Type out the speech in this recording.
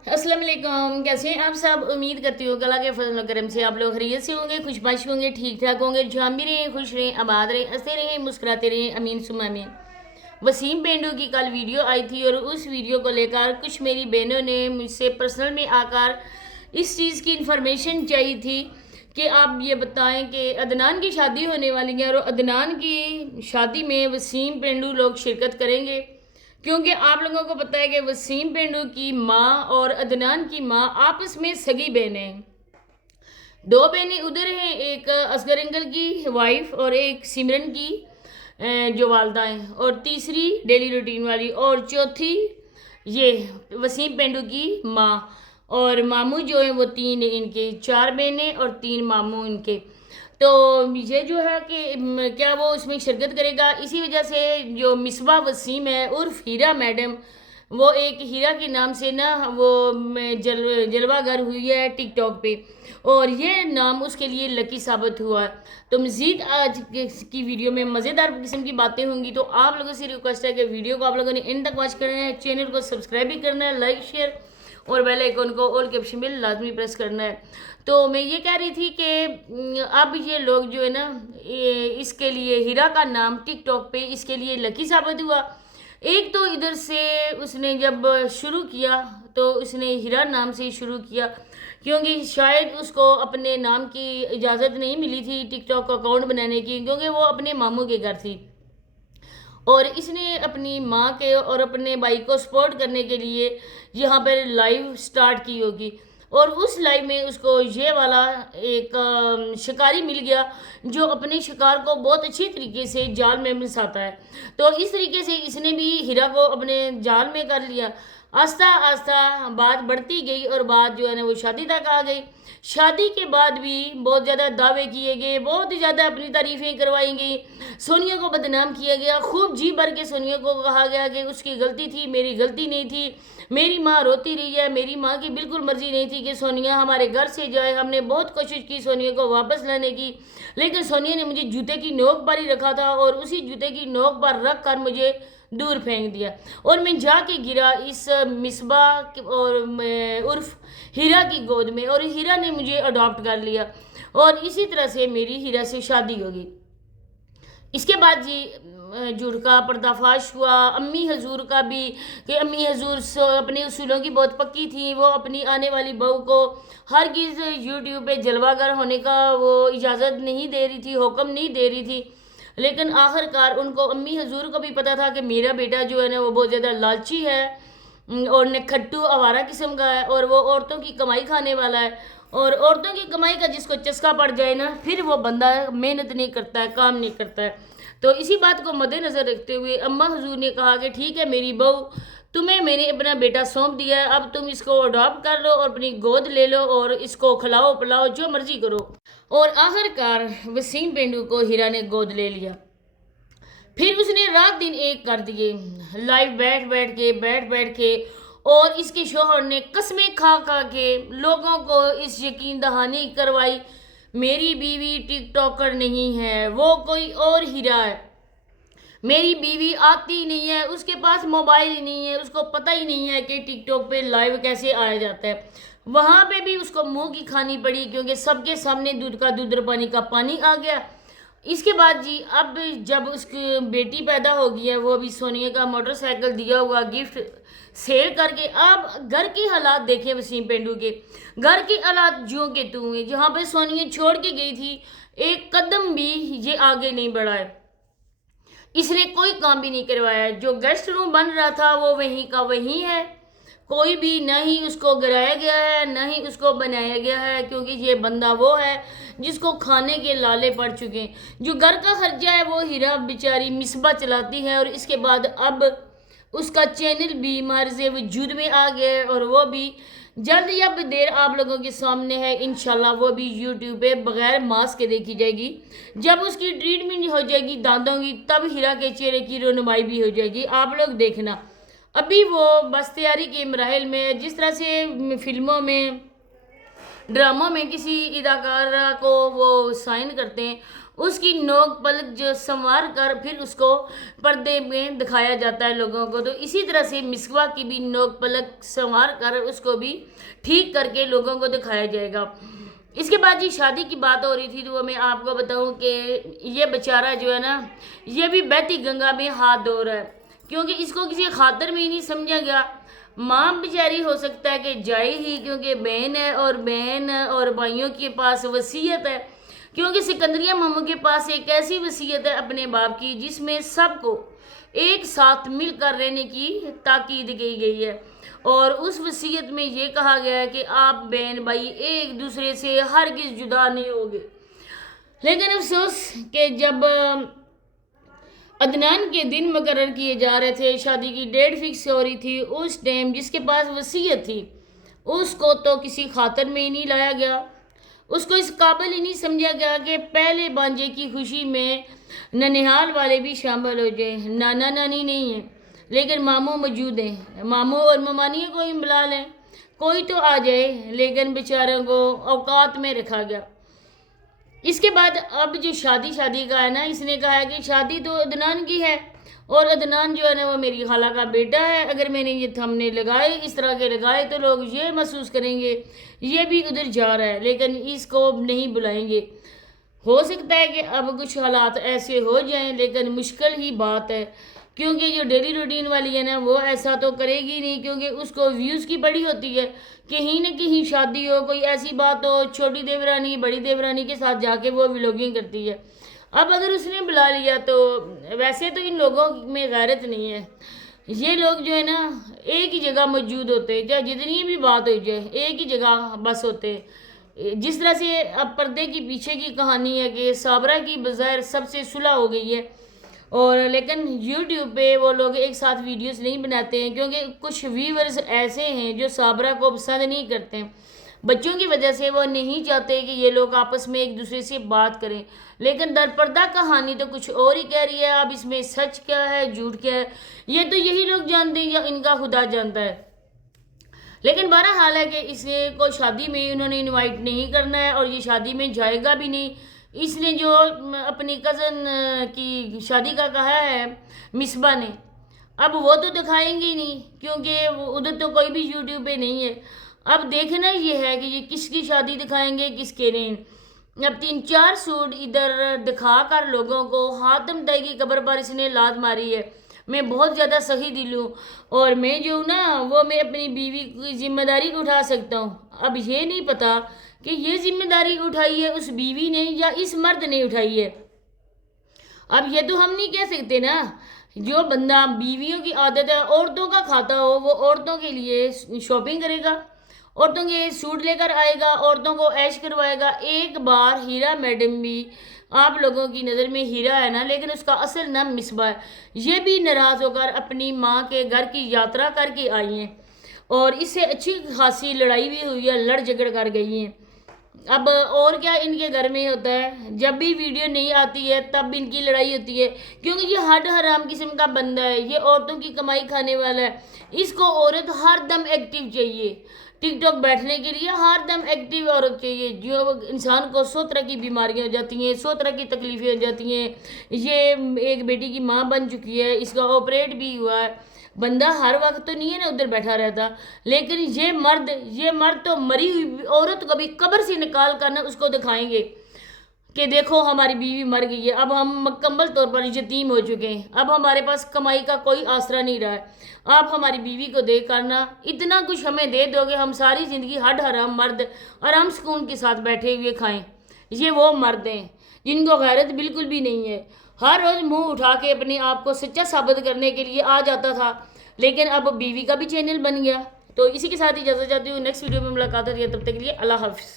अस्सलाम वालेकुम। कैसे हैं आप सब? उम्मीद करती हूँ कि अल्लाह के फजल और करम से आप लोग खैरियत से होंगे, खुशबाश होंगे, ठीक ठाक होंगे, जहाँ भी रहें खुश रहें, आबाद रहें, हंसते रहें, मुस्कुराते रहें, अमीन सुम्मा अमीन। वसीम पेंडू की कल वीडियो आई थी और उस वीडियो को लेकर कुछ मेरी बहनों ने मुझसे पर्सनल में आकर इस चीज़ की इंफॉर्मेशन चाहिए थी कि आप ये बताएं कि अदनान की शादी होने वाली है और अदनान की शादी में वसीम पेंडू लोग शिरकत करेंगे, क्योंकि आप लोगों को पता है कि वसीम पेंडू की माँ और अदनान की माँ आपस में सगी बहनें हैं। दो बहनें उधर हैं, एक असगर अंकल की वाइफ और एक सिमरन की जो वालदा हैं, और तीसरी डेली रूटीन वाली, और चौथी ये वसीम पेंडू की माँ। और मामू जो हैं वो तीन, इनके चार बहनें और तीन मामू इनके। तो ये जो है कि क्या वो उसमें शिरकत करेगा, इसी वजह से जो मिसबा वसीम है उर्फ हीरा मैडम, वो एक हीरा के नाम से ना वो जलवागर हुई है टिकटॉक पे, और ये नाम उसके लिए लकी साबित हुआ है। तो मज़ीद आज की वीडियो में मज़ेदार किस्म की बातें होंगी, तो आप लोगों से रिक्वेस्ट है कि वीडियो को आप लोगों ने एंड तक वॉच करना है, चैनल को सब्सक्राइब भी करना है, लाइक शेयर और बेल आइकन को ऑल के ऑप्शन में लाजमी प्रेस करना है। तो मैं ये कह रही थी कि अब ये लोग जो है ना, इसके लिए हीरा का नाम टिकटॉक पे इसके लिए लकी साबित हुआ। एक तो इधर से उसने जब शुरू किया तो उसने हीरा नाम से ही शुरू किया, क्योंकि शायद उसको अपने नाम की इजाज़त नहीं मिली थी टिकटॉक अकाउंट बनाने की, क्योंकि वो अपने मामू के घर थी और इसने अपनी माँ के और अपने भाई को सपोर्ट करने के लिए यहाँ पर लाइव स्टार्ट की होगी। और उस लाइव में उसको ये वाला एक शिकारी मिल गया जो अपने शिकार को बहुत अच्छी तरीके से जाल में फंसाता है। तो इस तरीके से इसने भी हीरा को अपने जाल में कर लिया। आस्ता आस्ता बात बढ़ती गई और बात जो है ना वो शादी तक आ गई। शादी के बाद भी बहुत ज़्यादा दावे किए गए, बहुत ज़्यादा अपनी तारीफ़ें करवाई गई, सोनिया को बदनाम किया गया, खूब जी भर के सोनिया को कहा गया कि उसकी गलती थी, मेरी गलती नहीं थी, मेरी माँ रोती रही है, मेरी माँ की बिल्कुल मर्जी नहीं थी कि सोनिया हमारे घर से जाए, हमने बहुत कोशिश की सोनिया को वापस लाने की, लेकिन सोनिया ने मुझे जूते की नोक पर ही रखा था और उसी जूते की नोक पर रख कर मुझे दूर फेंक दिया और मैं जाके गिरा इस मिसबा और उर्फ हीरा की गोद में, और हीरा ने मुझे अडॉप्ट कर लिया और इसी तरह से मेरी हीरा से शादी होगी। इसके बाद जी झूठ का पर्दाफाश हुआ अम्मी हजूर का भी, कि अम्मी हजूर अपने उसूलों की बहुत पक्की थी, वो अपनी आने वाली बहू को हरगिज़ यूट्यूब पे जलवागर होने का वो इजाज़त नहीं दे रही थी, हुक्म नहीं दे रही थी। लेकिन आखिरकार उनको अम्मी हजूर को भी पता था कि मेरा बेटा जो है ना वो बहुत ज़्यादा लालची है और नखट्टू आवारा किस्म का है और वो औरतों की कमाई खाने वाला है, और औरतों की कमाई का जिसको चस्का पड़ जाए ना फिर वो बंदा मेहनत नहीं करता है, काम नहीं करता है। तो इसी बात को मद्देनज़र रखते हुए अम्मा हुजूर ने कहा कि ठीक है मेरी बहू, तुम्हें मैंने अपना बेटा सौंप दिया है, अब तुम इसको अडॉप्ट कर लो और अपनी गोद ले लो और इसको खिलाओ पिलाओ जो मर्जी करो। और आखिरकार वसीम पेंडू को हीरा ने गोद ले लिया। फिर उसने रात दिन एक कर दिए, लाइव बैठ बैठ के और इसके शोहर ने कस्में खा खा के लोगों को इस यकीन दहानी करवाई मेरी बीवी टिकटॉकर नहीं है, वो कोई और हीरा है, मेरी बीवी आती ही नहीं है, उसके पास मोबाइल ही नहीं है, उसको पता ही नहीं है कि टिकटॉक पे लाइव कैसे आया जाता है। वहाँ पे भी उसको मुंह की खानी पड़ी क्योंकि सबके सामने दूध का दूध और पानी का पानी आ गया। इसके बाद जी अब जब उसकी बेटी पैदा हो गई है, वो अभी सोनिया का मोटरसाइकिल दिया हुआ गिफ्ट सेल करके, अब घर के हालात देखें वसीम पेंडू के, घर के हालात ज्यों के त्यों हैं। जहाँ पे सोनिया छोड़ के गई थी एक कदम भी ये आगे नहीं बढ़ा है, इसने कोई काम भी नहीं करवाया। जो गेस्ट रूम बन रहा था वो वहीं का वहीं है, कोई भी ना ही उसको गिराया गया है ना ही उसको बनाया गया है, क्योंकि ये बंदा वो है जिसको खाने के लाले पड़ चुके हैं। जो घर का खर्चा है वो हीरा बेचारी मिसबा चलाती है और इसके बाद अब उसका चैनल भी मार्ज़े वजूद में आ गया है और वो भी जल्द या देर आप लोगों के सामने है इंशाल्लाह। वो भी यूट्यूब पे बगैर मास्क के देखी जाएगी। जब उसकी ट्रीटमेंट हो जाएगी दांतों की तब हीरा के चेहरे की रोनुमाई भी हो जाएगी, आप लोग देखना। अभी वो बस तैयारी के मराहल में, जिस तरह से फिल्मों में ड्रामों में किसी अदाकारा को वो साइन करते हैं اس کی نوک پلک جو سنوار کر پھر اس کو پردے میں دکھایا جاتا ہے لوگوں کو، تو اسی طرح سے مسوا کی بھی نوک پلک سنوار کر اس کو بھی ٹھیک کر کے لوگوں کو دکھایا جائے گا۔ اس کے بعد شادی کی بات ہو رہی تھی، تو وہ میں آپ کو بتاؤں کہ یہ بیچارہ جو ہے نا، یہ بھی بہتی گنگا میں ہاتھ دھو رہا ہے، کیونکہ اس کو کسی خاطر میں ہی نہیں سمجھا گیا۔ ماں بیچاری ہو سکتا ہے کہ جائے ہی، کیونکہ بہن ہے اور بہن اور بھائیوں کے پاس وصیت ہے، کیونکہ سکندریہ ماموں کے پاس ایک ایسی وصیت ہے اپنے باپ کی جس میں سب کو ایک ساتھ مل کر رہنے کی تاکید کی گئی ہے، اور اس وصیت میں یہ کہا گیا ہے کہ آپ بہن بھائی ایک دوسرے سے ہرگز جدا نہیں ہوگے۔ لیکن افسوس کہ جب عدنان کے دن مقرر کیے جا رہے تھے، شادی کی ڈیٹ فکس ہو رہی تھی، اس ٹائم جس کے پاس وصیت تھی اس کو تو کسی خاطر میں ہی نہیں لایا گیا، اس کو اس قابل ہی نہیں سمجھا گیا کہ پہلے بانجے کی خوشی میں ننیحال والے بھی شامل ہو جائیں۔ نانا نانی نہیں ہیں لیکن ماموں موجود ہیں، ماموں اور ممانیوں کو ہی بلا لیں، کوئی تو آ جائے، لیکن بیچاروں کو اوقات میں رکھا گیا۔ اس کے بعد اب جو شادی کا ہے نا، اس نے کہا ہے کہ شادی تو عدنان کی ہے، اور عدنان جو ہے نا وہ میری خالہ کا بیٹا ہے، اگر میں نے یہ تھمنے لگائے اس طرح کے لگائے تو لوگ یہ محسوس کریں گے یہ بھی ادھر جا رہا ہے، لیکن اس کو نہیں بلائیں گے۔ ہو سکتا ہے کہ اب کچھ حالات ایسے ہو جائیں، لیکن مشکل ہی بات ہے، کیونکہ جو ڈیلی روٹین والی ہے نا وہ ایسا تو کرے گی نہیں، کیونکہ اس کو ویوز کی بڑی ہوتی ہے، کہیں نہ کہیں شادی ہو، کوئی ایسی بات ہو، چھوٹی دیورانی بڑی دیورانی کے ساتھ جا کے وہ ولاگنگ کرتی ہے۔ اب اگر اس نے بلا لیا تو ویسے تو ان لوگوں میں غیرت نہیں ہے، یہ لوگ جو ہے نا ایک ہی جگہ موجود ہوتے، چاہے جتنی بھی بات ہو جائے ایک ہی جگہ بس ہوتے۔ جس طرح سے اب پردے کی پیچھے کی کہانی ہے کہ صابرہ کی بظاہر سب سے صلح ہو گئی ہے، اور لیکن یوٹیوب پہ وہ لوگ ایک ساتھ ویڈیوز نہیں بناتے ہیں، کیونکہ کچھ ویورز ایسے ہیں جو صابرہ کو پسند نہیں کرتے ہیں، بچوں کی وجہ سے وہ نہیں چاہتے کہ یہ لوگ آپس میں ایک دوسرے سے بات کریں، لیکن در پردہ کہانی تو کچھ اور ہی کہہ رہی ہے۔ اب اس میں سچ کیا ہے جھوٹ کیا ہے یہ تو یہی لوگ جانتے ہیں یا ان کا خدا جانتا ہے، لیکن بہرحال ہے کہ اس کو شادی میں انہوں نے انوائٹ نہیں کرنا ہے، اور یہ شادی میں جائے گا بھی نہیں۔ اس نے جو اپنی کزن کی شادی کا کہا ہے مصباح نے، اب وہ تو دکھائیں گے ہی نہیں، کیونکہ ادھر تو کوئی بھی یوٹیوب پہ نہیں ہے۔ اب دیکھنا یہ ہے کہ یہ کس کی شادی دکھائیں گے کس کے نہیں۔ اب 3-4 سوٹ ادھر دکھا کر لوگوں کو حاتم طائی کی قبر پر اس نے لات ماری ہے۔ میں بہت زیادہ سخی دل ہوں، اور میں جو ہوں نا وہ میں اپنی بیوی کی ذمہ داری اٹھا سکتا ہوں۔ اب یہ نہیں پتا کہ یہ ذمہ داری اٹھائی ہے اس بیوی نے یا اس مرد نے اٹھائی ہے۔ اب یہ تو ہم نہیں کہہ سکتے نا، جو بندہ بیویوں کی عادت ہے عورتوں کا کھاتا ہو وہ عورتوں کے لیے شاپنگ کرے گا، عورتوں کے سوٹ لے کر آئے گا، عورتوں کو عیش کروائے گا۔ ایک بار ہیرا میڈم بھی آپ لوگوں کی نظر میں ہیرا ہے نا، لیکن اس کا اصل نام مصباح ہے، یہ بھی ناراض ہو کر اپنی ماں کے گھر کی یاترا کر کے آئی ہیں، اور اس سے اچھی خاصی لڑائی بھی ہوئی ہے، لڑ جھگڑ کر گئی ہیں۔ اب اور کیا ان کے گھر میں ہوتا ہے، جب بھی ویڈیو نہیں آتی ہے تب ان کی لڑائی ہوتی ہے، کیونکہ یہ ہڈ حرام قسم کا بندہ ہے، یہ عورتوں کی کمائی کھانے والا ہے، اس کو عورت ہر دم ایکٹیو چاہیے، ٹک ٹاک بیٹھنے کے لیے ہر دم ایکٹیو عورت چاہیے، جو انسان کو 100 طرح کی بیماریاں ہو جاتی ہیں، 100 طرح کی تکلیفیں ہو جاتی ہیں۔ یہ ایک بیٹی کی ماں بن چکی ہے، اس کا آپریٹ بھی ہوا ہے، بندہ ہر وقت تو نہیں ہے نا ادھر بیٹھا رہتا، لیکن یہ مرد تو مری ہوئی عورت کو بھی قبر سے نکال کر نا اس کو دکھائیں گے کہ دیکھو ہماری بیوی مر گئی ہے، اب ہم مکمل طور پر یتیم ہو چکے ہیں، اب ہمارے پاس کمائی کا کوئی آسرا نہیں رہا ہے، آپ ہماری بیوی کو دیکھ کرنا اتنا کچھ ہمیں دے دو گے ہم ساری زندگی ہڈ حرام مرد آرام سکون کے ساتھ بیٹھے ہوئے کھائیں۔ یہ وہ مرد ہیں جن کو غیرت بالکل بھی نہیں ہے، ہر روز منہ اٹھا کے اپنے آپ کو سچا ثابت کرنے کے لیے آ جاتا تھا، لیکن اب بیوی کا بھی چینل بن گیا۔ تو اسی کے ساتھ اجازت چاہتی ہوں، نیکسٹ ویڈیو میں ملاقات ہوتی ہے، تب تک کے لیے اللہ حافظ۔